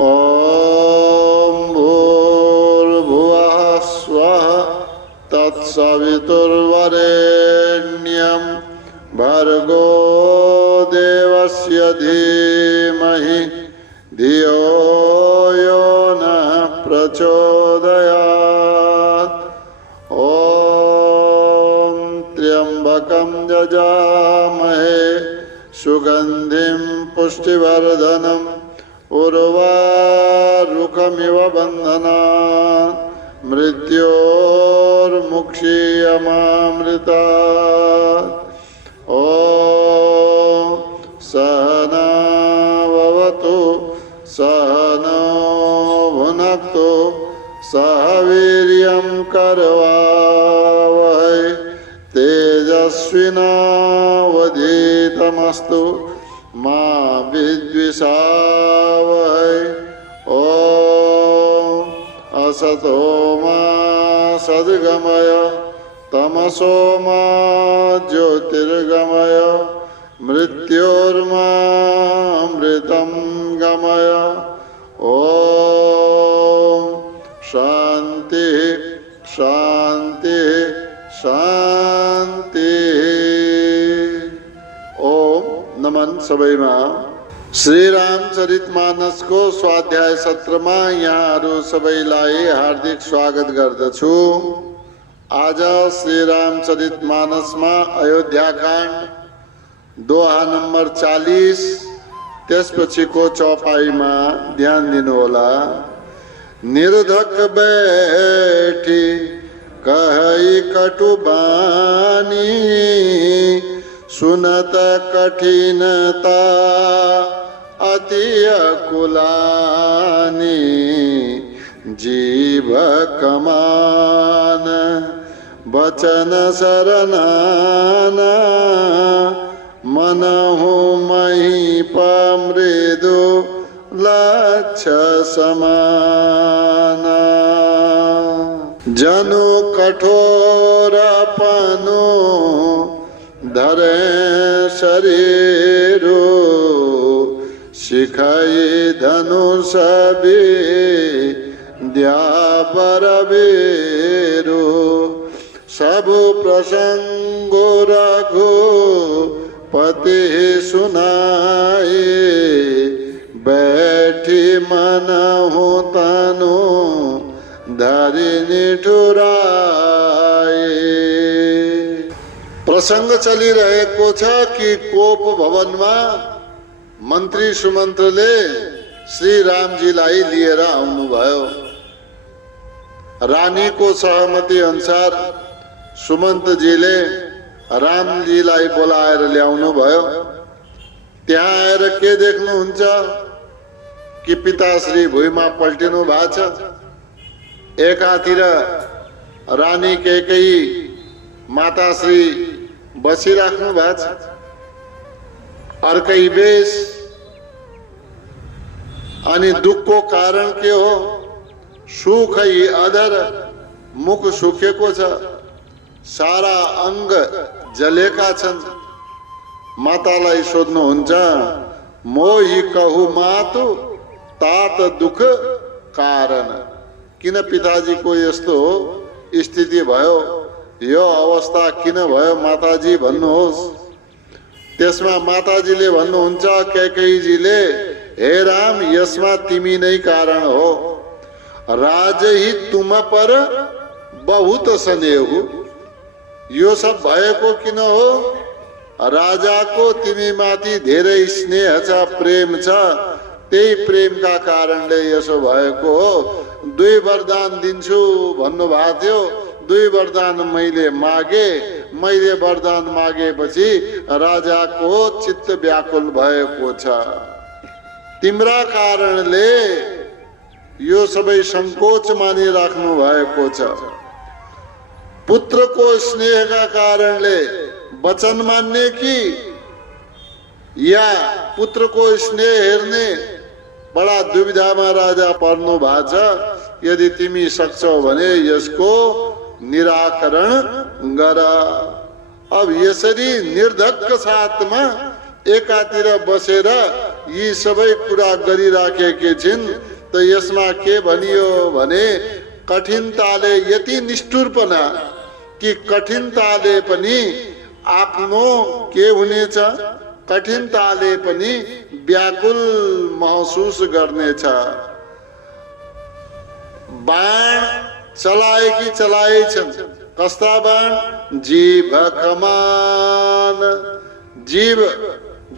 ॐ भूर्भुवः स्वः तत्सवितुर्वरेण्यं भर्गो देवस्य धीमहि धियो यो नः प्रचोदयात्। ॐ त्र्यम्बकं यजामहे सुगन्धिं पुष्टिवर्धनम् उर्वारुकमिव बन्धनान् मृत्योर्मुक्षीयमामृतात्। ॐ सहना भवतु सहनौ भुनक्तु सह वीर्यं करवावहै तेजस्विनावधीतमस्तु मा विद्विषावहै। ॐ असतो मा सद्गमय तमसो मा ज्योतिर्गमय मृत्योर्मामृतं गमय। ॐ शांति शांति शांति। ओम नमन सबैमा श्री रामचरितमानस को स्वाध्याय सत्र में यहाँहरू सबैलाई हार्दिक स्वागत गर्दछु। आज श्री रामचरितमानस में अयोध्याकाण्ड दोहा नंबर 40 त्यसपछिको चौपाईमा ध्यान दिनुहोला। निर्धक बैठी कहई कटु बानी सुनत कठिनता अति अकुलानी जीव कमान बचन शरणाना मनहु महीप मृदु लक्ष समाना। जनु कठोर पनु धरे शरीरो शिखाई धनुष द्यापर बेरो सब प्रसंगो रघु पति सुनाए बैठी मन हो तनु धरि निठुराए। प्रसंग चलिरहेको छ कि कोप भवनमा मन्त्री सुमन्त्रले श्री रामजीलाई लिएर आउनुभयो। रानीको सहमति अनुसार सुमन्तजीले रामजीलाई बोलाएर ल्याउनु भयो। त्यहाँ आएर के देख्नुहुन्छ कि पिताश्री भुइँमा पल्टिनु भएको छ। एकातिर रानी कैकेयी माताश्री बसिराख्नु भएको छ। अर्कै बेस। अनि दुखको कारण के हो? सुखै अधर मुख सुकेको छ, सारा अंग जलेका छन्। मातालाई सोध्नुहुन्छ मोही कहु मातु तात दुख कारण। किन पिताजीको यस्तो स्थिति भयो, यो अवस्था किन भयो माताजी भन्नुहोस्। त्यसमा माताजीले भन्नुहुन्छ कैकेयीजीले, हे राम यसमा तिमी नै कारण हो। राजही तुम पर बहुत स्नेह। यो सब भएको किन हो? राजाको तिमी माथि धेरै स्नेह छ, प्रेम छ। त्यही प्रेमका कारणले यसो भएको हो। 2 वरदान दिन्छु भन्नुभएको थियो। 2 वरदान मैले मागे। मैले वरदान मागेपछि राजाको चित्त व्याकुल भएको छ। तिम्रा कारणले यो सबै संकोच मानिराख्नु भएको छ। पुत्रको स्नेहका कारणले वचन मान्ने कि या पुत्रको स्नेह हेर्ने, बडा दुविधामा राजा पर्नु भएको छ। यदि तिमी सक्छौ भने यसको निराकरण गर। अब यसरी निर्धक्क साथमा एकातिर बसेर यी सबै कुरा गरिराखेकी छिन्। त यसमा के भनियो भने कठिनताले यति निष्ठुरपना कि कठिनताले पनि आफ्नो के हुनेछ, कठिनताले पनि व्याकुल महसुस गर्नेछ। बाण चलाएकी चलाएछन्। कस्ता बाण? जीव कमान।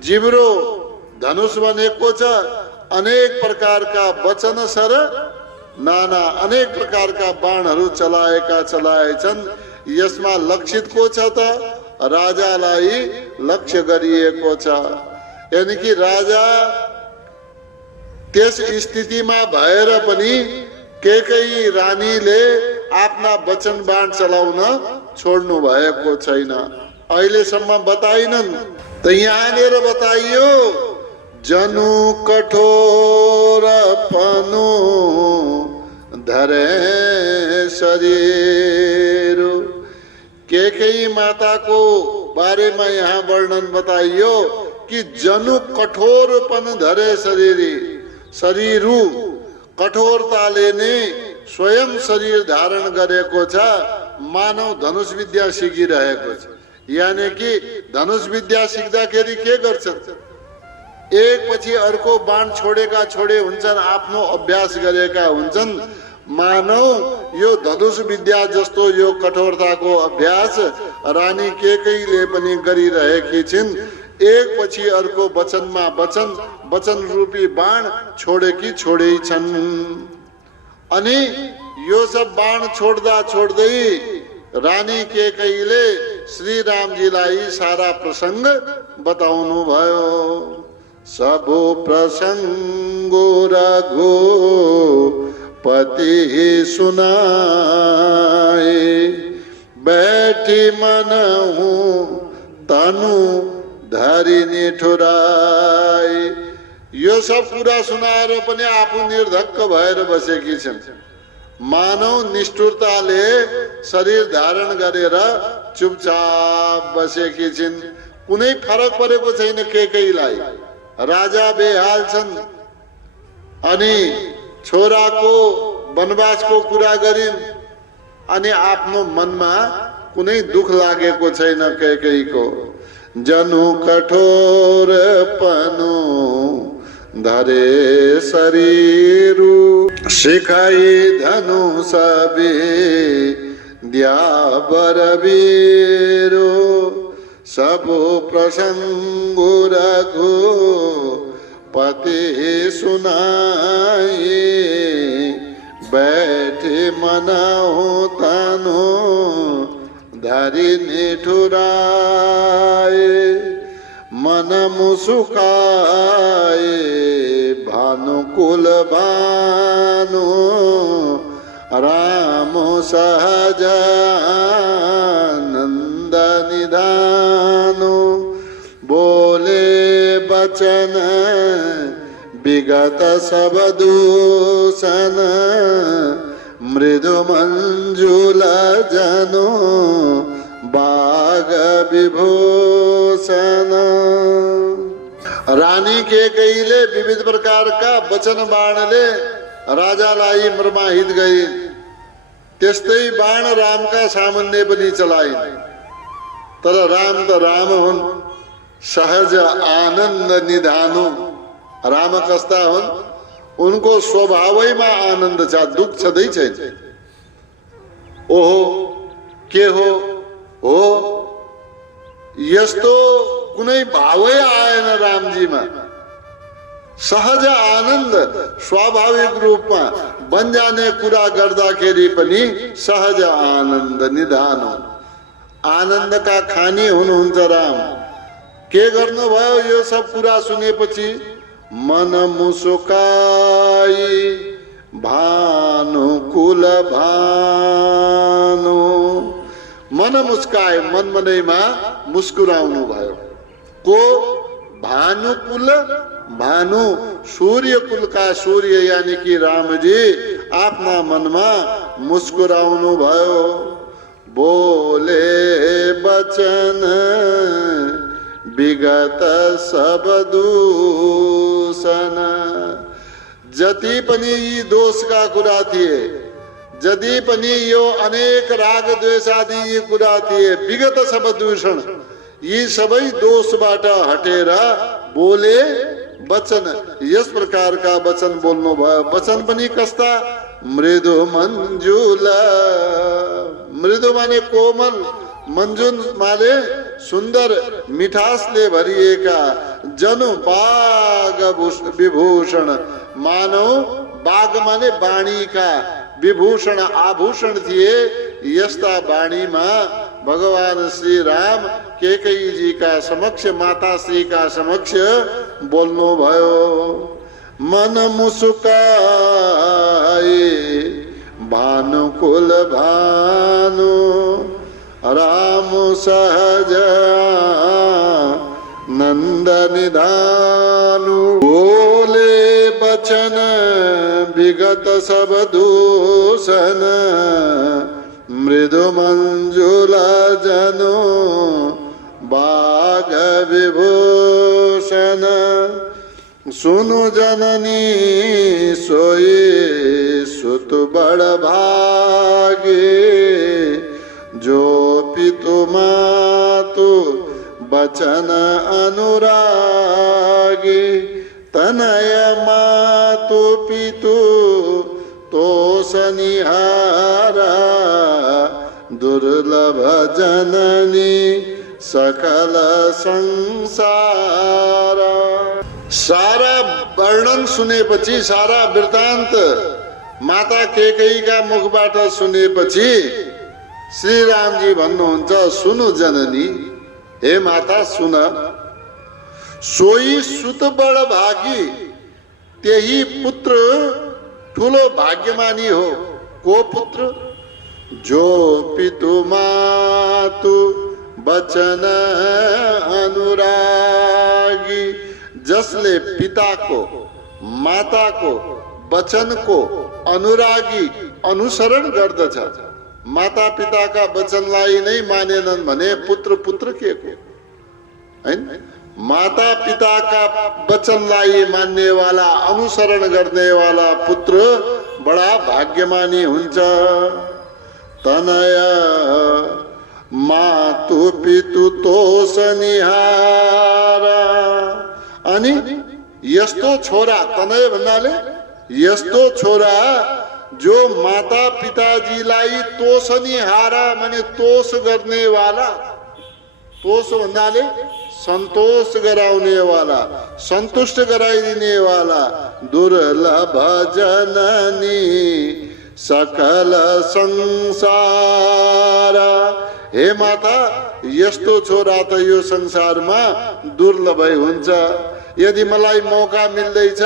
जिब्रो धनुष बनेको छ। अनेक प्रकारका वचन सर नाना अनेक प्रकारका बाणहरू चलाएछन्। यसमा लक्षित को छ त? राजालाई लक्ष्य गरिएको छ। यानी कि राजा त्यस स्थितिमा भएर पनि केही रानीले आफ्ना वचन बाण चलाउन छोड्नु भएको छैन। अहिलेसम्म बताइनन् त यहाँनिर बताइयो जनु कठोर पनु धरे शरीर। केकई माता को बारे में यहाँ वर्णन बताइयो कि जनु कठोरपन धरे शरीरु कठोरताले नै स्वयं शरीर धारण गरेको छ। मानव धनुष विद्या सिकिरहेको छ। यानी कि धनुष विद्या सिक्दाखेरि के गर्छन्? एक पछि अर्को बाण छोडेका छोडे हुन्छन्, आफ्नो अभ्यास गरेका हुन्छन्। मानव यो धनुष विद्या जस्तो यो कठोरताको अभ्यास रानी केकैले पनि गरिरहेकी छिन्। एक पछि अर्को वचनमा वचन रूपी बाण छोडेकी छोडै छन्। अनि यो सब बाण छोड्दै रानी केकैले श्री रामजीलाई सारा प्रसंग बताउनु भयो। सबो प्रसंगो रघु पति सुनाए, बैठी मन हूँ तनु धरी निठुराए। यो सब कुरा सुनाएर पनि आफू निर्धक्क भएर बसेकी छन्। मानव निष्ठुरताले शरीर धारण गरेर चुपचाप बसेकी छिन्। कुनै फरक परेको छैन केकैलाई। राजा बेहाल छन् अनि छोराको वनवासको कुरा गरिन् अनि आफ्नो मनमा कुनै दुख लागेको छैन कैकेयीको। जनु कठोर पनु धरे शरीरु, सिखाई धनु सबे द्या बरबीरो। सबो प्रसंगो रघु पति सुनाए, बैठे मन हो तनु धरि निठुराए। मन मुसुकाए भानुकुल भानु, राम सहज नंद निधानु। बोले बचन विगत सब दूषण, मृदु मंजुल जनो बाग विभूषण। रानी केकैले विविध प्रकार का वचन बाणले राजालाई मर्माहित गरिन्। त्यस्तै बाण रामका सामुन्ने पनि चलाइन्। तर राम त राम हुन्, सहज आनन्द निधानु। राम कस्ता हुन्? उनको स्वभावैमा आनन्द छ, दुख छँदै छैन। ओहो के हो यस्तो कुनै भावै आएन रामजीमा। सहज आनन्द स्वाभाविक रूपमा बन्जाने कुरा गर्दाखेरि पनि सहज आनन्द निधान। आनन्दका खानी हुनुहुन्छ राम। के गर्नुभयो यो सब कुरा सुनेपछि? मन मुसुकाई भानुकुल भानु। मन मुस्काए, मन मनैमा मुस्कुराउनु भयो। को? भानुकुल भानु, सूर्य कुल का सूर्य यानी कि रामजी आफ्ना मनमा मुस्कुराउनु भयो। बोले बचन विगत सब दूषण, जति पनि यी दोषका कुरा थिए, जति पनि यो अनेक राग द्वेष आदि यी कुरा थिए, विगत सब दूषण, यी सबै दोषबाट हटेर बोले वचन। यस प्रकारका वचन बोल्नु भयो। वचन पनि कस्ता? मृदु मञ्जुल। मृदु माने कोमल, मञ्जुल माने सुन्दर मिठासले भरिएका, जनु बाग विभूषण, मानव बाग माने वाणीका विभूषण आभूषण थिए। यस्ता वाणीमा भगवान श्री राम कैकेयी जी का समक्ष, माता श्री का समक्ष बोल्नु भयो। मन मुस्काए भानुकुल भानु, राम सहज नंद निधानु। बोले बचन विगत सब दूषण, मृदु मंजुल जनो बाग विभूषण। सुनु जननी सोई सुत बड़ भागे, जो पितु मातु बचन अनुरागी। तनय मातु पितु तोष निहारा, दुर्लभ जननी सकल संसार। सारा वर्णन सुनेपछि, सारा वृत्तान्त माता कैकेयीका मुखबाट सुनेपछि श्री रामजी भन्नुहुन्छ, सुनु जननी, हे माता सुन। सोही सुत बड भागी, त्यही पुत्र ठुलो भाग्यमानी हो। को पुत्र? जो पितु मातु बचन अनुरागी, जसले पिताको माताको वचनको अनुरागी अनुसरण गर्दछ। माता पिताका वचनलाई नै मानेनन् भने पुत्र पुत्र के को, हैन? माता पिताका वचनलाई मान्नेवाला, अनुसरण गर्नेवाला पुत्र बडा भाग्यमानी हुन्छ। तनया मातु पितु तोष निहारा। अनि यस्तो छोरा, तनय भन्नाले यस्तो छोरा जो माता पिताजीलाई तोष निहारा माने तोष गर्नेवाला। तोष भन्नाले संतोष गराउने वाला, संतुष्ट गराइदिने वाला। दुर्लभ जननी सकल संसार। हे माता, यस्तो छोरा त यो संसारमा दुर्लभै हुन्छ। यदि मलाई मौका मिल्दैछ,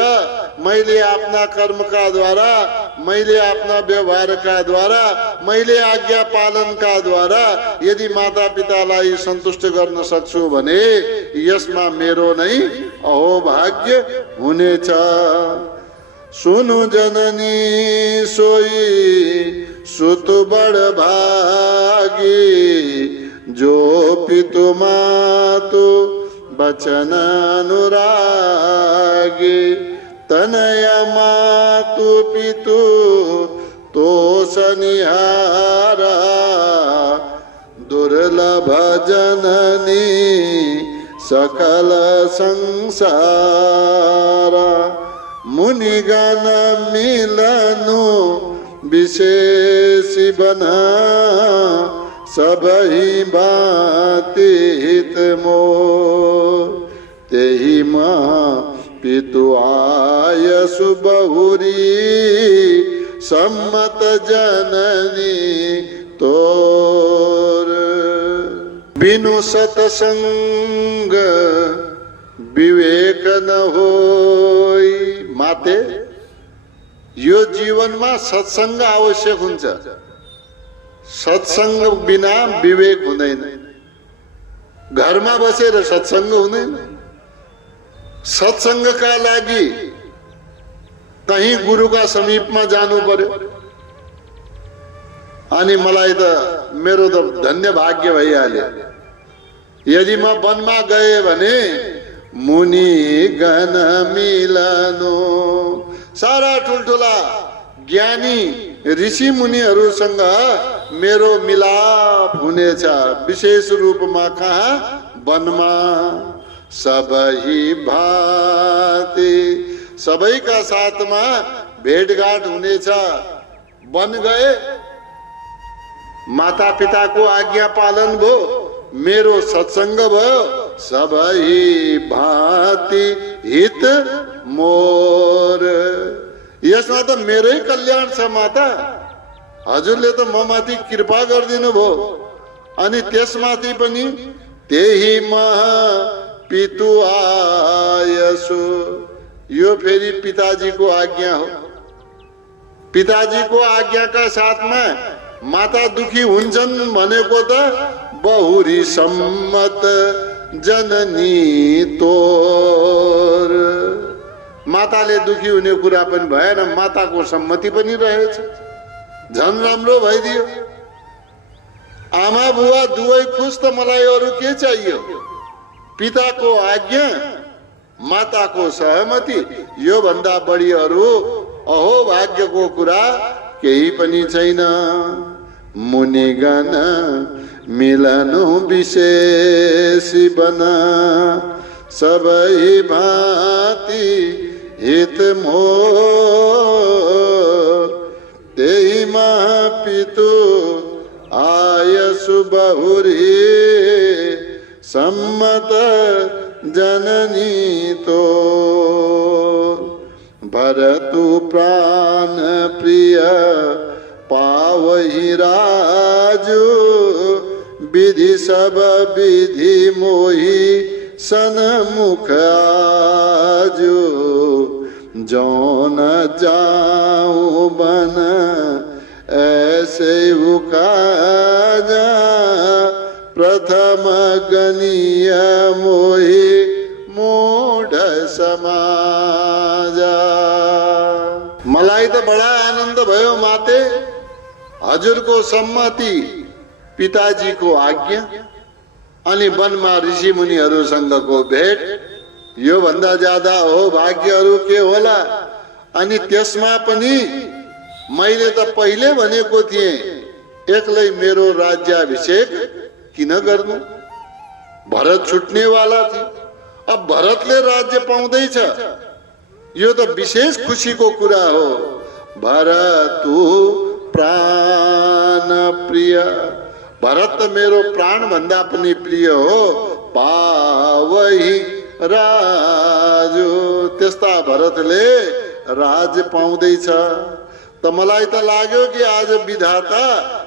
मैले आफ्ना कर्मका द्वारा, मैले आफ्ना व्यवहारका द्वारा, मैले आज्ञा पालनका द्वारा यदि माता पितालाई सन्तुष्ट गर्न सक्छु भने यसमा मेरो नै अहोभाग्य हुनेछ। सुनु जननी सोई सुत बड़ भागी, जो पितु मातु बचन अनुरागी। तनय मातु पितु तोष निहारा, दुर्लभ जननी सकल संसार। मुनिगण मिलनु विशेष बना, सबहि बाति हित मोर। तेहि माँ पितु आयसु बहुरी, सम्मत जननी तोर। बिनु सतसंग विवेक न होई। माते, यो जीवनमा सत्संग आवश्यक हुन्छ। सत्संग बिना विवेक हुँदैन। घरमा बसेर सत्संग हुँदैन। सत्संगका लागि कहीं गुरुका समीपमा जानु पर्यो। अनि मलाई त मेरो त धन्य भाग्य भइहाल्यो। यदि म वनमा गए भने मुनि गण मिलनु। सारा ठुल्ठुला ज्ञानी ऋषि मुनिहरूसँग मेरो मिलाप हुनेछ। विशेष रूपमा कहाँ? वनमा। सबही भाति, सबैका साथमा भेटघाट हुनेछ। वन गए, माता पिताको आज्ञा पालन भयो, मेरो सत्संग भयो। सबही भाति हित मोर। यसमा त मेरै कल्याण छ माता। हजुरले त म माथि कृपा गरिदिनु भयो। अनि त्यसमाथि पनि त्यही महा पितु आयसु। यो फेरि पिताजीको आज्ञा हो। पिताजीको आज्ञाका साथमा माता दुखी हुन्छन् भनेको त बहुरी सम्मत जननी तोर। माताले दुखी हुने कुरा पनि भएन, माताको सम्मति पनि रहेछ। झन् राम्रो भइदियो। आमा बुवा दुवै खुश त मलाई अरू के चाहियो? पिताको आज्ञा, माताको सहमति, यो भन्दा बढी अरू अहो भाग्यको कुरा केही पनि छैन। मुनिगण मिलनु विशेष बन, सबै भाति हित मोर। त्यही महापितु आयसु बहुरी सम्मत जननी तो। भरतु प्राण प्रिय पावहि राजु, विधि सब विधि मोहि सन्मुख आजु। जौन जाऊं बन ऐसे उकाजा, प्रथम गनीय मोहि मूढ समाजा। मलाई त बडा आनन्द भयो माते। हजुरको सम्मति, पिताजीको आज्ञा, अनि वनमा ऋषि मुनिहरूसँगको भेट, यो भन्दा ज्यादा हो भाग्यहरू के होला? अनि त्यसमा पनि मैले त पहिले भनेको थिएँ एक्लै मेरो राज्याभिषेक किन गर्नु? भरत छुट्नेवाला थियो, अब भरतले राज्य पाउँदैछ। यो त विशेष खुसीको कुरा हो। भरतु प्राण प्रिय, भरत त मेरो प्राण भन्दा पनि प्रिय हो। पावहि राजु, त्यस्ता भरतले राज पाउँदैछ। त मलाई त लाग्यो कि आज विधाता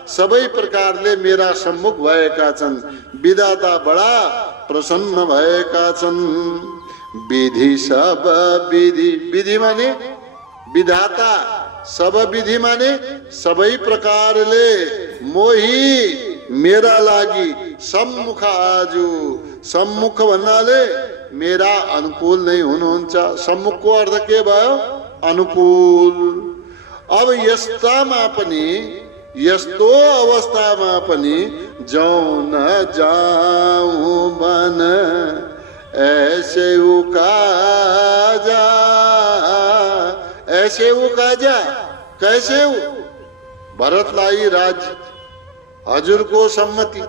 सबै प्रकारले मेरा सम्मुख भएका छन्। विधाता बडा प्रसन्न भएका छन्। विधि सब विधि, विधि माने विधाता, सब विधि माने सबै प्रकारले मोही मेरा लागि सम्मुख आजु। सम्मुख भन्नाले मेरा अनुकूल नै हुनुहुन्छ। सम्मुखको अर्थ के भयो? अनुकूल। अब यस्तामा पनि, यस्तो अवस्थामा पनि जौन जाऊं बन ऐसे उकाजा। ऐसे उकाजा कैसे हो? भरतलाई राज्य, हजुरको सम्मति,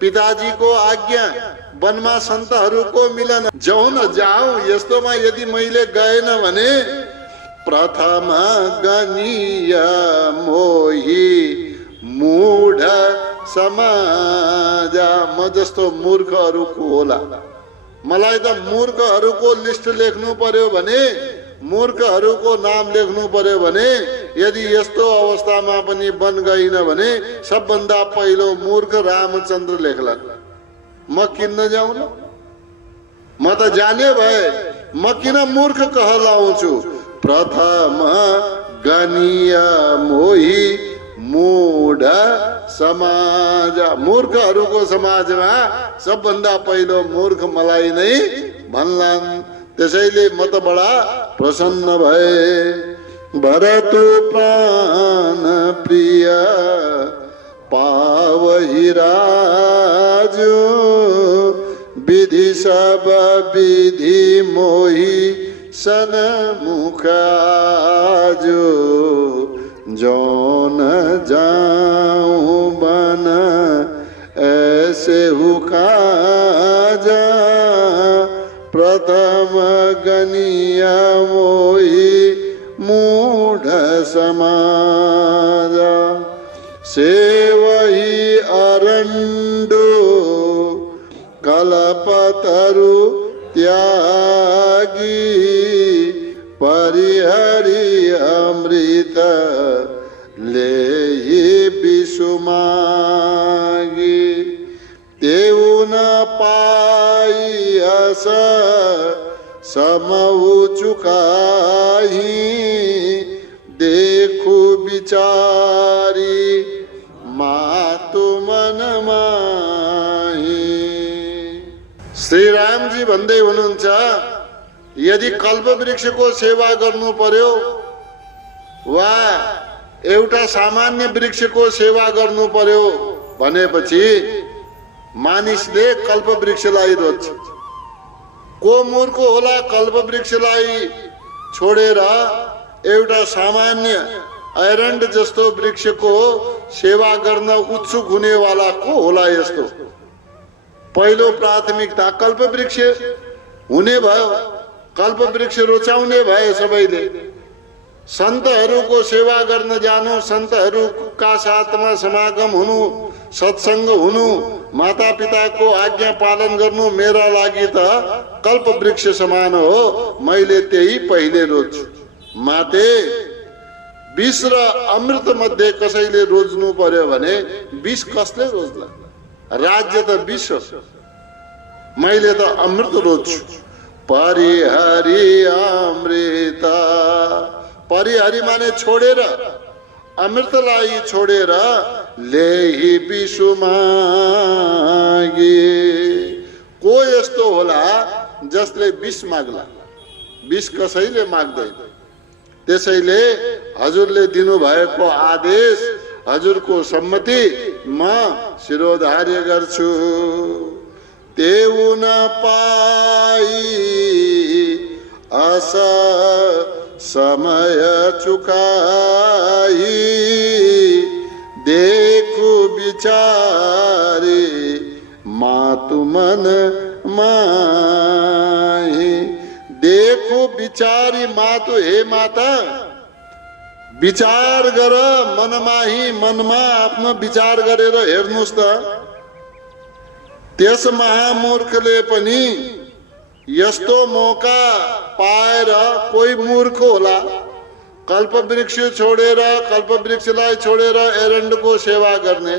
पिताजीको आज्ञा, वनमा सन्तहरूको मिलन, जौन जाऊं, यस्तोमा यदि मैले गएन भने प्रथम गनीय मोही मूढ समाजा। म जस्तो मूर्खहरूको होला। मलाई त मूर्खहरूको लिस्ट लेख्नु पर्यो भने, मूर्खहरूको नाम लेख्नु पर्यो भने, यदि यस्तो अवस्थामा पनि वन गइन भने सबभन्दा पहिलो मूर्ख रामचन्द्र लेख्लान्। म किन्न जाउँ न? म त जाने भए म किन मूर्ख कहलाउँछु? प्रथम गनीय मोही मूढ समाज। मूर्खहरूको समाजमा सबभन्दा पहिलो मूर्ख मलाई नै भन्लान्। त्यसैले म त बडा प्रसन्न भए। भरतु प्राण प्रिय पावहि राजु, विधि सब विधि मोही सन्मुख आजो जौन जाऊं बन ऐसे हुकाजा प्रथम गनिया मोही मूढ़ समाजा सेवही अरंडो कल्पतरु त्यागी परिहरि अमृत लेहि बिसुमागी तेऊ न पाई अस समहु चुकाही देखु विचारी मातु मन माही। श्री रामजी भन्दै हुनुहुन्छ यदि कल्पवृक्षको सेवा गर्नु पर्यो वा एउटा सामान्य वृक्षको सेवा गर्नु पर्यो भनेपछि मानिसले कल्पवृक्षलाई रोज्छ। को मूर्ख होला कल्पवृक्षलाई छोडेर एउटा सामान्य एरण्ड जस्तो वृक्षको सेवा गर्न उत्सुक हुनेवाला को होला? यस्तो पहिलो प्राथमिकता कल्पवृक्ष हुने भयो, कल्पवृक्ष रुचाउने भए सबैले। सन्तहरूको सेवा गर्न जानु, सन्तहरूका साथमा समागम हुनु, सत्संग हुनु, माता पिताको आज्ञा पालन गर्नु मेरा लागि त कल्पवृक्ष समान हो। मैले त्यही पहिले रोज्छु। माते विष र अमृत मध्ये कसैले रोज्नु पर्यो भने विष कसले रोज्ला? राज्य त विष हो, मैले त अमृत रोज्छु। परिहरि अमृत, परिहरि माने छोडेर, अमृतलाई छोडेर लेहि विषुमागी। को यस्तो होला जसले विष माग्ला? विष कसैले माग्दैन। त्यसैले हजुरले दिनुभएको आदेश, हजुरको सम्मति म शिरोधार्य गर्छु। तेऊ न पाई अस समय चुकाई देखु विचारे मातु मन माही। देखु विचारी मातु, हे माता विचार गर मनमाही, मनमा आफ्नो विचार गरेर हेर्नुस् त। त्यस महामूर्खले पनि यस्तो मौका पाएर, कोही मूर्ख होला कल्पवृक्ष छोडेर, कल्पवृक्षलाई छोडेर एरण्डको सेवा गर्ने,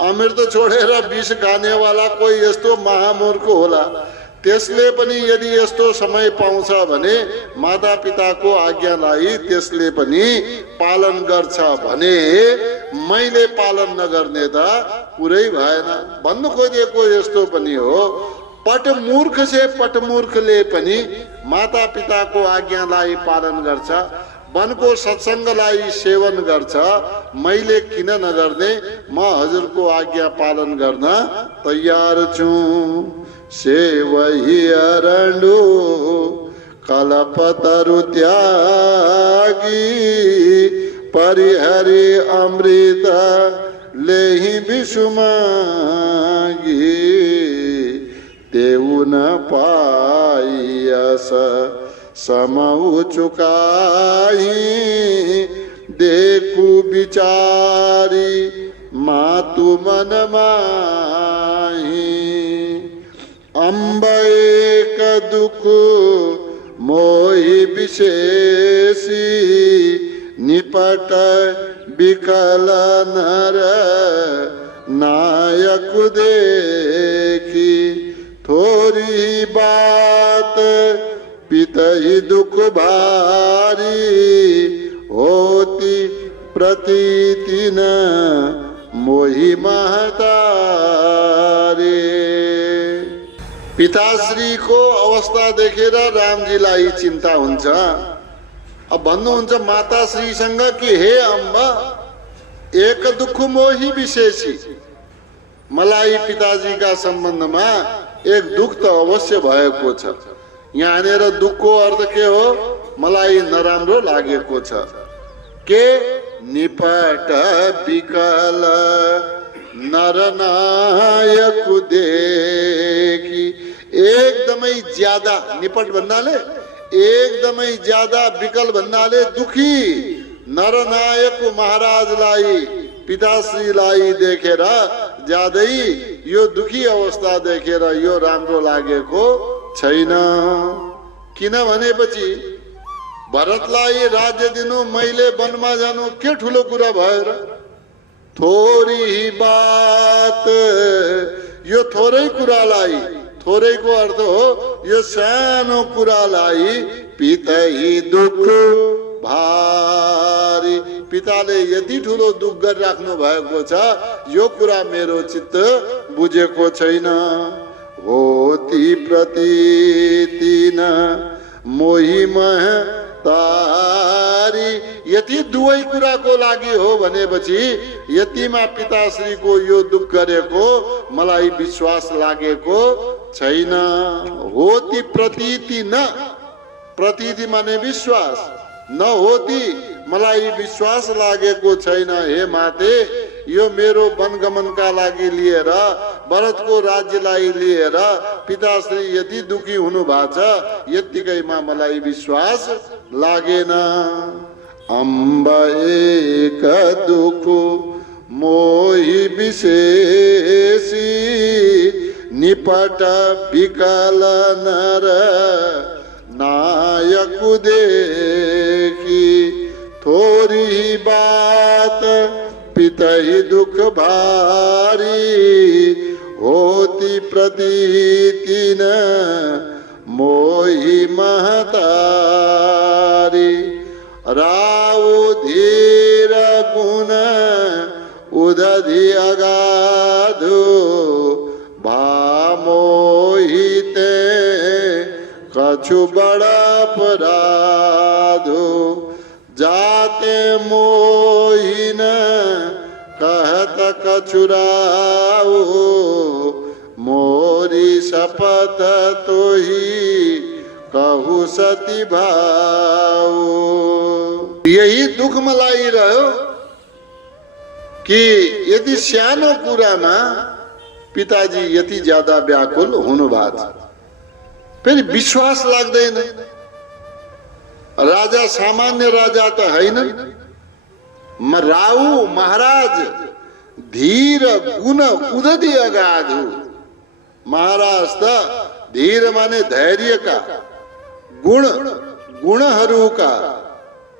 अमृत छोडेर विष खानेवाला कोही यस्तो महामूर्ख होला। त्यसले पनि यदि यस्तो समय पाउँछ भने माता पिताको आज्ञालाई त्यसले पनि पालन गर्छ भने मैले पालन नगर्ने त पुरै भएन भन्नु खोजेको यस्तो पनि हो। पटमूर्ख से पटमूर्खले पनि माता पिताको आज्ञालाई पालन गर्छ, वनको सत्संगलाई सेवन गर्छ। मैले किन नगर्ने? म हजुरको आज्ञा पालन गर्न तयार छु। सेवही अरण्डो कल्पतरु त्यागी परिहरि अमृत लेहि विषुमागी। तेऊ न पाइयस समऊ चुकाई देखु विचारी मातु मन माही। अम्ब एक दुख मोहि विशेषी निपट विकल नर नायक देखी। थोड़ी बात पितहि दुख भारी होती प्रतीति न मोहि महतारी। पिताश्री को अवस्था देखेर रामजीलाई चिन्ता हुन्छ। अब भन्नुहुन्छ माताश्रीसँग कि हे अम्बा एक दुख मोही विशेषी, मलाई पिताजीका सम्बन्धमा एक दुख त अवश्य भएको छ। यहाँनिर दुखको अर्थ के हो? मलाई नराम्रो लागेको छ। के निपट विकल नरनायक देखी, एकदमै ज्यादा, निपट भन्नाले एकदमै ज्यादा, विकल भन्नाले दुखी नरनायक महाराजलाई, पिताश्रीलाई देखेर ज्यादै यो दुखी अवस्था देखेर यो राम्रो लागेको छैन। किनभनेपछि भरतलाई राज्य दिनु, मैले वनमा जानु के ठुलो कुरा भयो र? थोरी बात, यो थोरै कुरालाई, थोरैको अर्थ हो यो सानो कुरालाई पितै दुख भारी, पिताले यति ठुलो दुख गरिराख्नु भएको छ, यो कुरा मेरो चित्त बुझेको छैन। होती प्रतीति न मोही मह तारी, यति दुवै कुराको लागि हो भनेपछि यतिमा पिताश्रीको यो दुख गरेको मलाई विश्वास लागेको छैन। होती प्रतीति न, प्रतीति माने विश्वास, न होती मलाई विश्वास लागेको छैन। हे माते, यो मेरो वनगमनका लागि लिएर, भरतको राज्यलाई लिएर पिताश्री यति दुखी हुनु भएको छ, यतिकैमा मलाई विश्वास लागेन। अम्ब एक दुख मोहि विशेषी, निपट विकल नर नायक देखी, थोरी बात पितहि दुख भारी, होती प्रतीति न मोहि महतारी। राव धीर गुण उदधि अगाधो, भामोहिते कछु बड़ा अपराधो, जाते मोहिन कहत कछुराओ, मोरी शपथ तो ही कहु सती भाओ। यही दुख मलाई रह्यो कि यदि सानो कुरामा पिताजी यति ज्यादा व्याकुल हुनु भएको छ, फेरि विश्वास लाग्दैन। राजा सामान्य राजा त हैनन्, राउ महाराज धीर गुण उदधि अगाधु, महाराज त धीर माने धैर्यका, गुण गुणहरूका,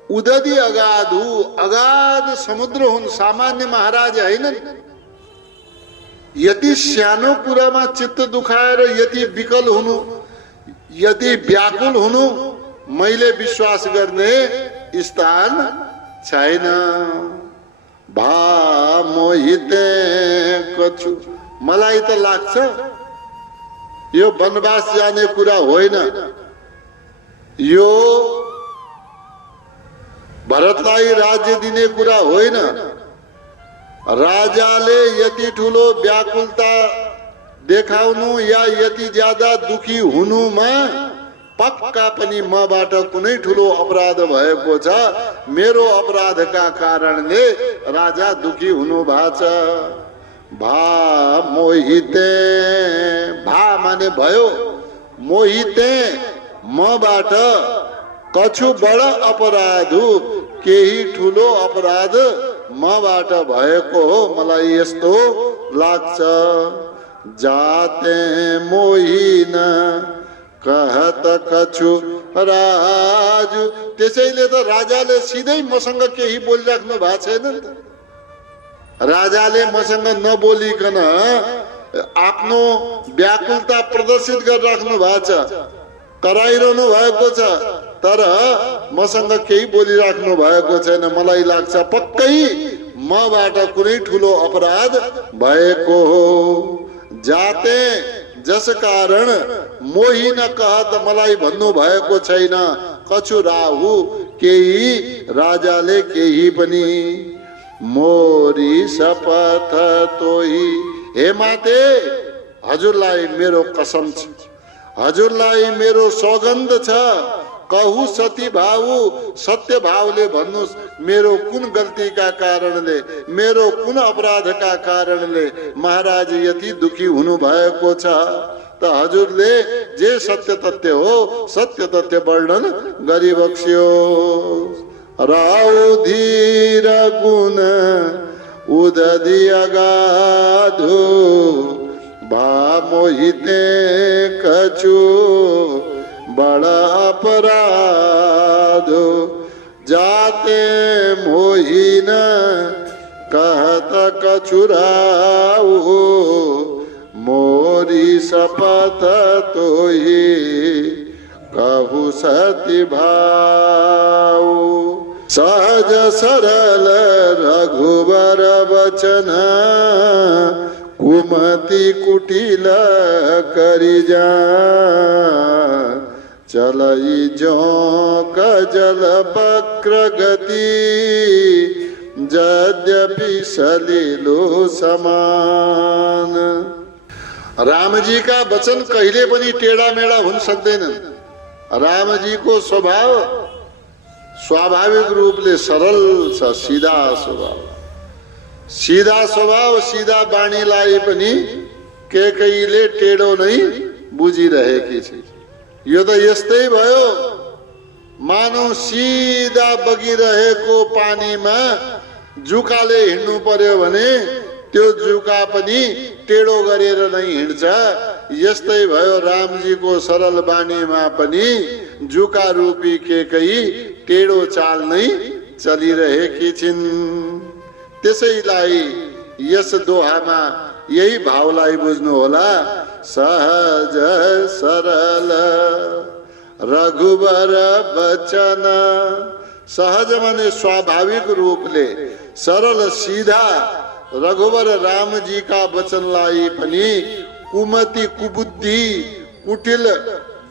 उदधि अगाधु अगाध समुद्र हुन्, सामान्य महाराज हैनन्। यति सानो कुरामा चित्त दुखाएर यति विकल हुनु, यति व्याकुल हुनु, मैले विश्वास गर्ने स्थान छैन। भा मोहिते कछु, मलाई त लाग्छ यो वनवास जाने कुरा होइन, यो भरतलाई राज्य दिने कुरा होइन। राजाले यति ठुलो व्याकुलता देखाउनु या यति ज्यादा दुखी हुनुमा पक्का पनि मबाट कुनै ठुलो अपराध भएको छ। मेरो अपराधका कारणले राजा दुखी हुनु भएको छ। भा मोहिते, भा माने भयो, मोहिते मबाट कछु बडा अपराध, केही ठुलो अपराध मबाट भएको हो, मलाई यस्तो लाग्छ। जाते मोहिन कहत कछु राजु, त्यसैले त राजाले सिधै मसँग केही बोलिराख्नु भएको छैन नि त। राजाले मसँग नबोलिकन आफ्नो व्याकुलता प्रदर्शित गरिराख्नु भएको छ, कराइरहनु भएको छ, तर मसँग केही बोलिराख्नु भएको छैन। मलाई लाग्छ पक्कै मबाट कुनै ठुलो अपराध भएको हो। जाते जस कारण मोही न कहत, मलाई भन्नु भएको छैन। कछु राहु, केही राजाले केही पनि। मोरी शपथ तोही, हे माते हजुरलाई मेरो कसम छ, हजुरलाई मेरो सौगन्ध छ, कहु सती भाउ सत्य भावले भन्नुस् मेरो कुन गल्तीका कारणले, मेरो कुन अपराधका कारणले महाराज यति दुखी हुनु भएको छ। त हजुरले जे सत्य तथ्य हो सत्य तथ्य वर्णन गरिबक्स्यो। राउ धीर गुण उदधि अगाधो भा मोहिते कछु बड़ा अपराधो जाते मोहिन कहत कछुराऊ मोरी शपथ तो ही कहु सती भाऊ। सहज सरल रघुबर बचन कुमति कुटिल करि जा चलई जोंक जल वक्र गति यद्यपि सलिलो समान। राम जी का वचन कहिले पनि टेढ़ा मेढ़ा हुन सक्दैनन्। राम जी को स्वभाव स्वाभाविक रूपले सरल छ, सीधा स्वभाव, सीधा स्वभाव सीधा बाणीलाई पनि कैकेयीले टेढ़ो नै बुझिरहेकी छ। यो त यस्तै भयो मानौ सीधा बगिरहेको पानीमा जुकाले हिँड्नु पर्यो भने त्यो जुका पनि टेढ़ो गरेर नै हिँड्छ। यस्तै भयो रामजीको सरल बानीमा पनि जुका रूपी कैकेयी टेढ़ो चाल नै चलिरहेकी छिन्। त्यसैलाई यस दोहामा यही भावलाई बुझ्नु होला। सहज सरल रघुबर बचन, सहज माने स्वाभाविक रूपले सरल सीधा रघुवर राम जी का वचनलाई पनि कुमति कुबुद्धि कुटिल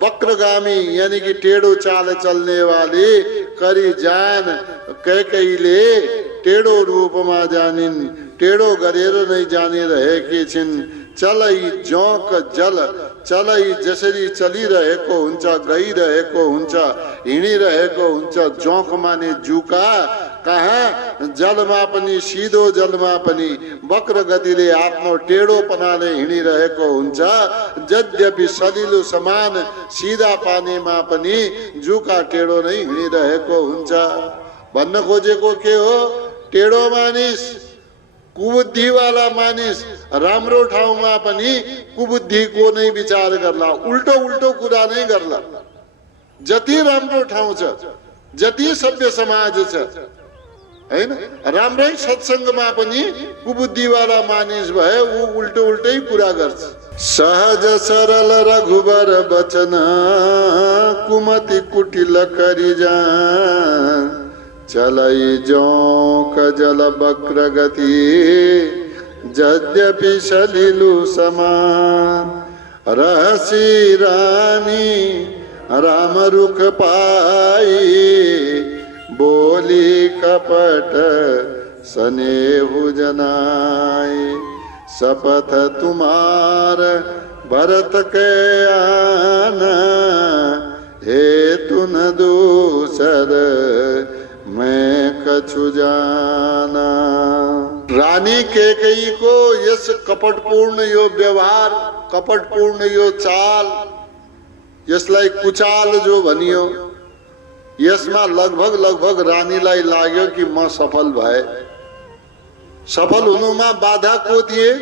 वक्रगामी यानी कि टेढ़ो चाल चलने वाले करी जान कैकेयीले टेढ़ो रूपमा जानिन्, टेढ़ो गरेर नै जानिरहेकी छिन्। चलै जोंक जल, चलै जसरी चलिरहेको हुन्छ, गइरहेको हुन्छ, हिँडिरहेको हुन्छ। जोंक माने जुका, कहाँ जलमा पनि सिधो जलमा पनि वक्र गतिले आफ्नो टेढ़ोपनाले हिँडिरहेको हुन्छ। यद्यपि सलिलो समान सीधा पानीमा पनि जुका टेढ़ो नै हिँडिरहेको हुन्छ। भन्न खोजेको के हो? टेढ़ो मानिस कुबुद्धि वाला मानिस राम्रो ठाउँमा पनि कुबुद्धिको नै विचार गर्ला, उल्टो उल्टो कुरा नै गर्ला। जति राम्रो ठाउँ छ, जति सभ्य समाज छ हैन, राम्रै सत्संगमा पनि कुबुद्धि वाला मानिस भए ऊ उल्टो उल्टै कुरा गर्छ। सहज सरल रघुबर बचन कुमति कुटिल करि जा चलै जोंक जल वक्र गति यद्यपि सलिलु समान। रहसी रानी राम रुख पाई बोली कपट स्नेहु जनाई। शपथ तुम्हार भरत के आना हेतु न दूसर मैं कछु जाना। रानी कैकेयी को यस कपटपूर्ण यो व्यवहार, कपटपूर्ण यो चाल, यसलाई कुचाल जो भनियो, यसमा लगभग लगभग रानीलाई लाग्यो कि म सफल भए। सफल हुनुमा बाधा को थिए?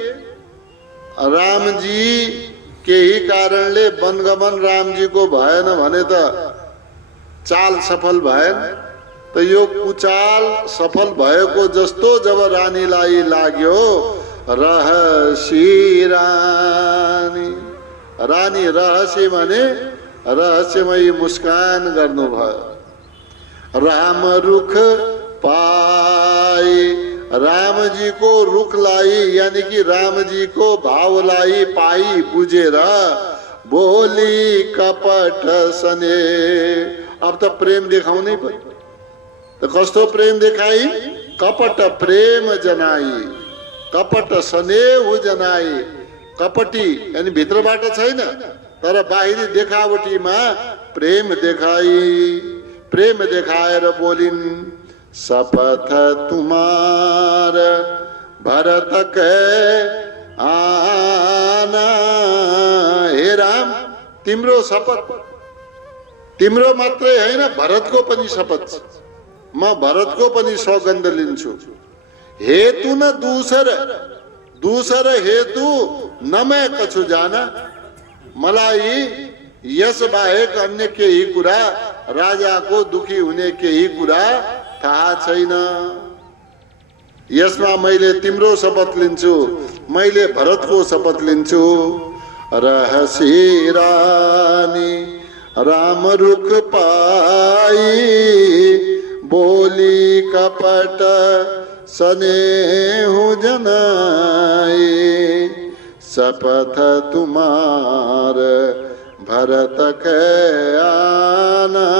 रामजी केही कारणले वनगमन रामजी को भएन भने त चाल सफल भएन। त यो कुचाल सफल भएको जस्तो जब रानीलाई लाग्यो। रहसी रानी, रानी रहस्य माने रहस्यमयी मुस्कान गर्नुभयो। राम रुख पाई, राम जी को रुखलाई यानी कि राम जी को भावलाई पाई बुझेर बोली कपट सने। अब त प्रेम देखाउनै पर्यो। त कस्तो प्रेम देखाई? कपट प्रेम जनाई, कपट स्नेह जनाई, कपटी यानी भित्रबाट छैन, तर बाहिरी देखावटीमा प्रेम देखाएर बोलिन्। शपथ तुमार भरत के आना, हे राम तिम्रो शपथ, तिम्रो मात्रै हैन भरतको पनि शपथ छ। म भरतको पनि सौगन्ध लिन्छु। हेतु न दूसर हेतु न मैं कछु जाना, मलाई यस बाहेक अन्य केही कुरा, राजाको दुखी हुने केही कुरा थाहा छैन। यसमा मैले तिम्रो शपथ लिन्छु, मैले भरतको शपथ लिन्छु। रहसी रानी राम रुख पाई, बोली कपट स्नेहु जनाई। शपथ तुमार भरत के आना,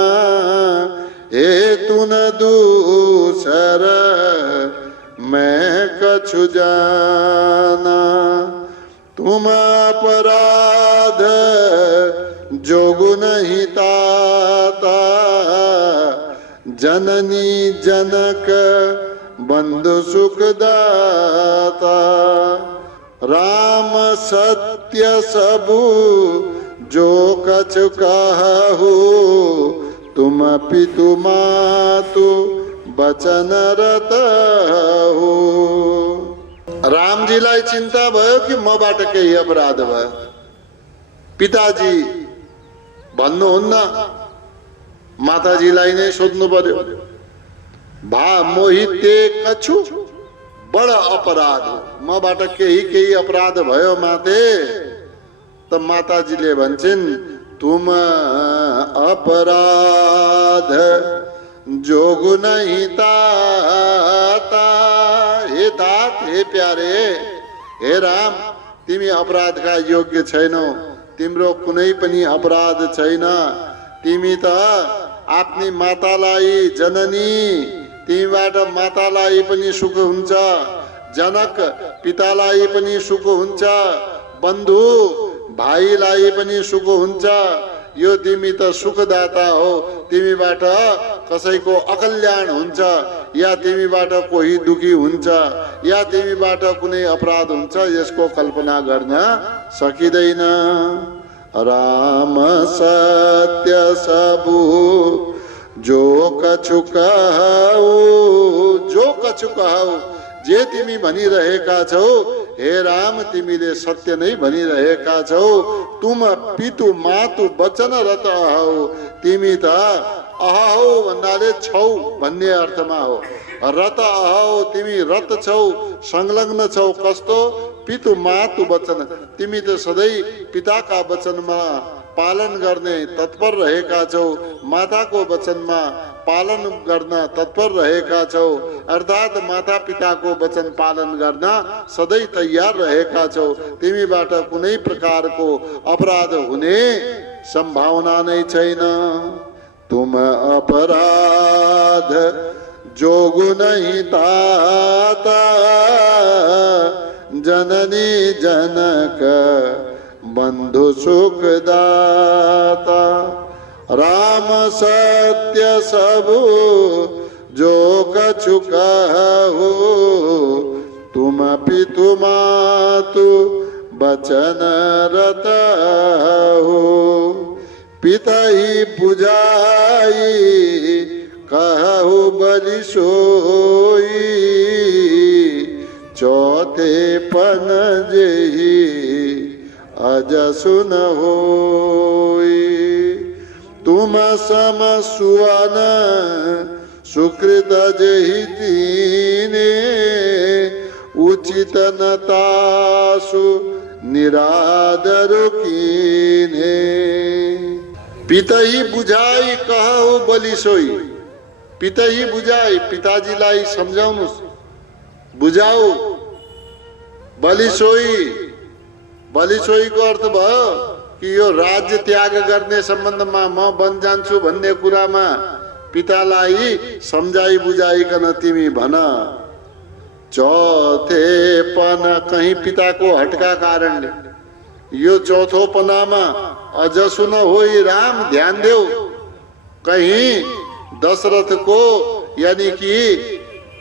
हेतु न दूसर मैं कछु जाना। तुम अपराध जोगु नहीं ताता, जननी जनक बंधु सुखदाता। राम सत्य सबु जो कछु कहु, तुम पितु मातु वचन रत हो। रामजीलाई चिन्ता भयो कि मबाट केही अपराध भयो? पिताजी भन्नुहुन्न, माताजीलाई नै सोध्नु पर्यो। भा मोहिते कछु बड अपराध, मबाट केही अपराध भयो माते? त माताजीले भन्छन्, तुम अपराध जोगु नहीं ताता। हे तात, हे प्यारे, हे राम, तिमी अपराधका योग्य छैनौ। तिम्रो कुनै पनि अपराध छैन। तिमी त आफ्नी मातालाई, जननी, तिमीबाट मातालाई पनि सुख हुन्छ, जनक पितालाई पनि सुख हुन्छ, बन्धु भाइलाई पनि सुख हुन्छ। यो तिमी त सुखदाता हो। तिमीबाट कसैको अकल्याण हुन्छ, या तिमीबाट कोही दुखी हुन्छ, या तिमीबाट कुनै अपराध हुन्छ, यसको कल्पना गर्न सकिँदैन। राम सत्य सबु जो कछु कहु, जे तिमी भनिरहेका छौ हे राम, तिमीले सत्य नै भनिरहेका छौ। तुम पितु मातु वचन रत हौ, तिमी त अहौ भन्नाले छौ भन्ने अर्थमा हो। रत अहौ, तिमी रत छौ, संलग्न छौ। कस्तो? पितु मातु वचन, तिमी त सधैँ पिताका वचनमा पालन गर्ने तत्पर रहेका छौ, माताको वचनमा पालन गर्न तत्पर रहेका छौ। अर्थात माता पिताको वचन पालन गर्न सधैँ तयार रहेका छौ। तिमीबाट कुनै प्रकारको अपराध हुने सम्भावना नै छैन। तुम अपराध जोगु नहीं ताता, जननी जनक बंधु सुखदाता। राम सत्य सबु जो कछु कहु, तुम पितु मातु वचन रत हो। पिता ही बुझाई कहु बलि सोई, चौथे पन जेहि अज सुन होई। तुम सम सुवन सुकृत जेहि दीने, उचित नतासु निरादर कीने। पितही बुझाई कहु बलि सोई, पितही बुझाई, पिताजीलाई सम्झाउनुस्, बुझाऊ। बलि सोई, बलि सोईको अर्थ भयो कि यो राज्य त्याग गर्ने सम्बन्धमा म बन जान्छु भन्ने कुरामा पितालाई सम्झाई बुझाइकन तिमी भन। चौथेपन कहीं पिताको हटका कारणले यो चौथोपनामा अझ सुन होइ राम ध्यान देऊ, कहीं दशरथको यानी कि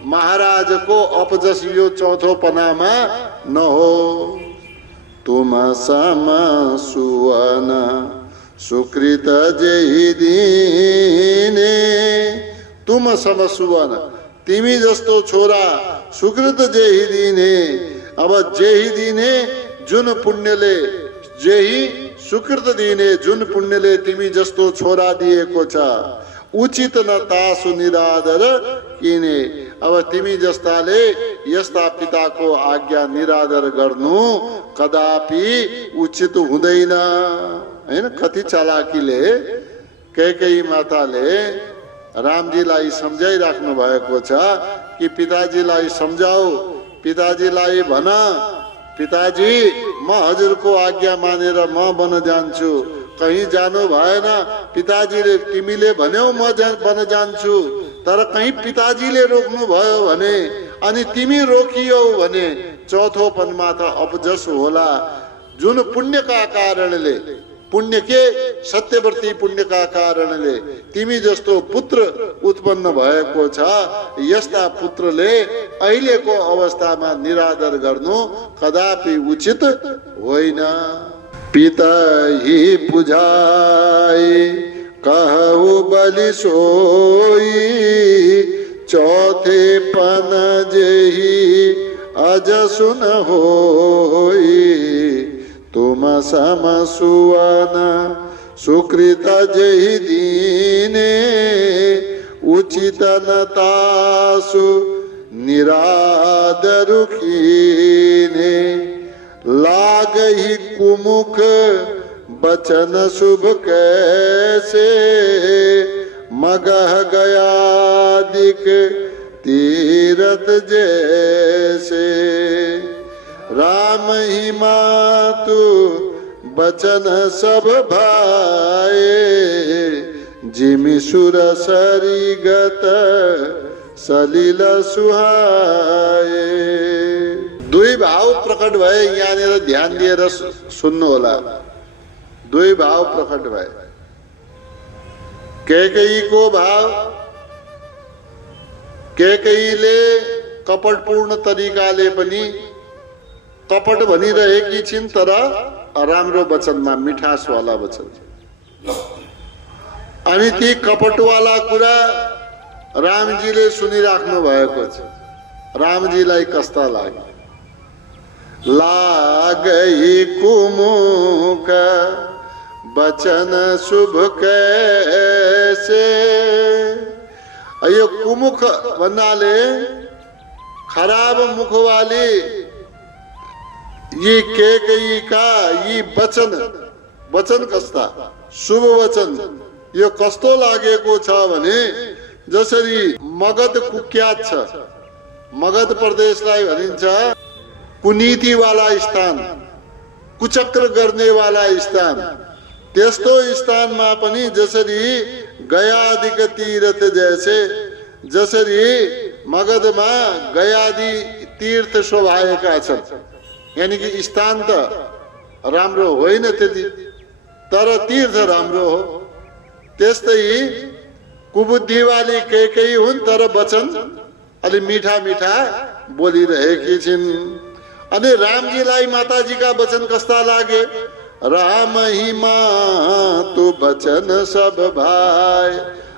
महाराजको अपजस यो चौथोपनामा नहो। तुम सम सुवन सुकृत जेहि दिने, तुम सम सुवन तिमी जस्तो छोरा सुकृत जेहि दिने। अब जेहि दिने जुन पुण्यले, जेहि सुकृत दिने जुन पुण्यले तिमी जस्तो छोरा दिएको छ, उचित न तासु निरादर किने। अब तिमी जस्ताले यस्ता पिताको आज्ञा निरादर गर्नु कदापि उचित हुँदैन हैन। कति चालाकीले कैकेयी माताले रामजीलाई सम्झाइराख्नु भएको छ कि पिताजीलाई सम्झाऊ, पिताजीलाई भन पिताजी म हजुरको आज्ञा मानेर म बन जान्छु, कहीं जानु भएन। पिताजीले तिमीले भन्यौ म बन जान्छु, तर कहीं पिताजीले रोक्नु भयो भने अनि तिमी रोकियौ भने चौथोपनमा त अपजस होला। जुन पुण्यका कारणले, पुण्य के सत्यव्रती पुण्यका कारणले तिमी जस्तो पुत्र उत्पन्न भएको छ, यस्ता पुत्रले अहिलेको अवस्थामा निरादर गर्नु कदापि उचित होइन। पिता ही पुजाई कहु बलि सोई, चौथेपन जेहि अज सुन होई। तुम सम सुवन सुकृत जेहि दीने, उचित न तासु निरादरु कीने। लागहि कुमुख बचन शुभ कैसे, मगह गयादिक तीरथ जैसे। राम ही मातु बचन सब भाए, जिमि सुर सरिगत सलिल सुहाए। दुई भाव प्रकट भए, यहाँनिर ध्यान दिएर सुन्नु होला। दुई भाव प्रकट भए। कैकेयीको भाव, कैकेयीले कपटपूर्ण तरिकाले पनि कपट भनिरहेकी छिन्, तर राम्रो वचनमा, मिठासवाला वचन। अनि ती कपटवाला कुरा रामजीले सुनिराख्नु भएको छ। रामजीलाई कस्ता लाग्यो? लागई कुमुख बचन शुभ कैसे। यो कुमुख भन्नाले खराब मुखवाली यी कैकेयीका यी वचन, वचन कस्ता शुभ वचन। यो कस्तो लागेको छ भने जसरी मगध कुख्यात छ, मगध प्रदेशलाई भनिन्छ कुनीति वाला स्थान, कुचक्र गर्ने वाला स्थान। त्यस्तो स्थानमा पनि जसरी गयादिक तीर्थ जैसे, जसरी मगधमा गयादि तीर्थ शोभाएका छन्, यानी कि स्थान त राम्रो होइन त्यति, तर तीर्थ राम्रो हो। त्यस्तै कुबुद्धिवाली कैकेयी हुन्, तर वचन अलि मीठा मीठा बोलिरहेकी छिन्। अनि रामजीलाई माताजीका वचन कस्ता लागे? राम ही मातु बचन सब भाइ।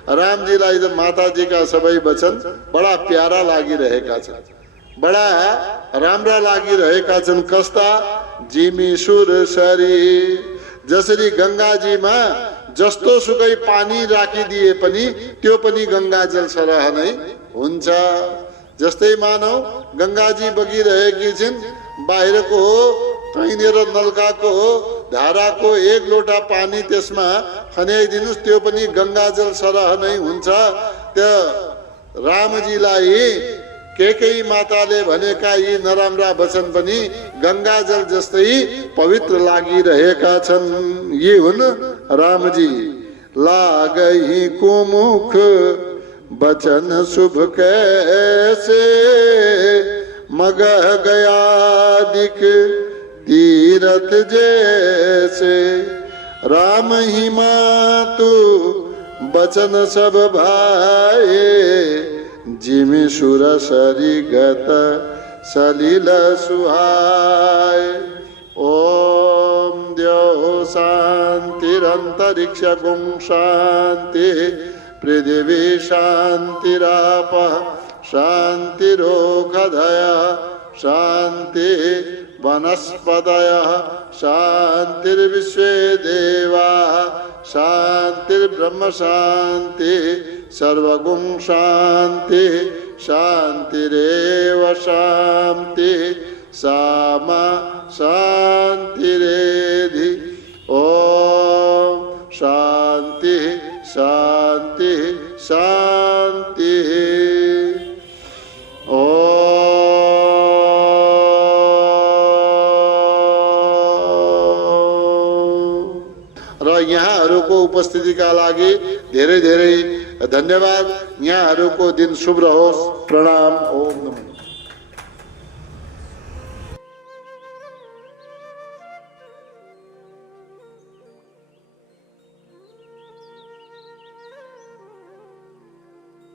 रामजीलाई त माताजीका सबै वचन बडा प्यारा लागिरहेका छन्, बडा राम्रा लागिरहेका छन्। कस्ता? जिमी सुर सरी, जसरी गंगाजीमा जस्तो सुकै पानी राखिदिए पनि त्यो पनि गंगाजल सरह नै हुन्छ। जस्तै मानौ गंगाजी बगिरहेकी छिन्, बाहिरको हो कहीँनिर नलकाको हो धाराको एक लोटा पानी त्यसमा खन्याइदिनुस्, त्यो पनि गंगाजल सरह नै हुन्छ। त्यो रामजीलाई कैकेयी माताले भनेका यी नराम्रा वचन पनि गंगाजल जस्तै पवित्र लागिरहेका छन्। यी हुन् रामजी। लागहि कुमुख वचन शुभ कैसे, मगह गया दिख तीरथ जैसे, राम ही मातु बचन सब भाए, जिमि सुर सरी गत सलिल सुहाय। ओम द्यो शांतिरंतरिक्ष गुं शांति, पृथिवी शांतिराप शांतिरोषधय शांति, वनस्पतयः शांतिर्विश्वे देवा शांतिर्ब्रह्म शांति, सर्वगुं शांति शांतिरेव शांति, सामा शांतिरेधि। ओम शांति शांति शांति। र यहाँहरूको उपस्थितिका लागि धेरै धेरै धन्यवाद। यहाँहरूको दिन शुभ रहोस्। प्रणाम। ओम नमः।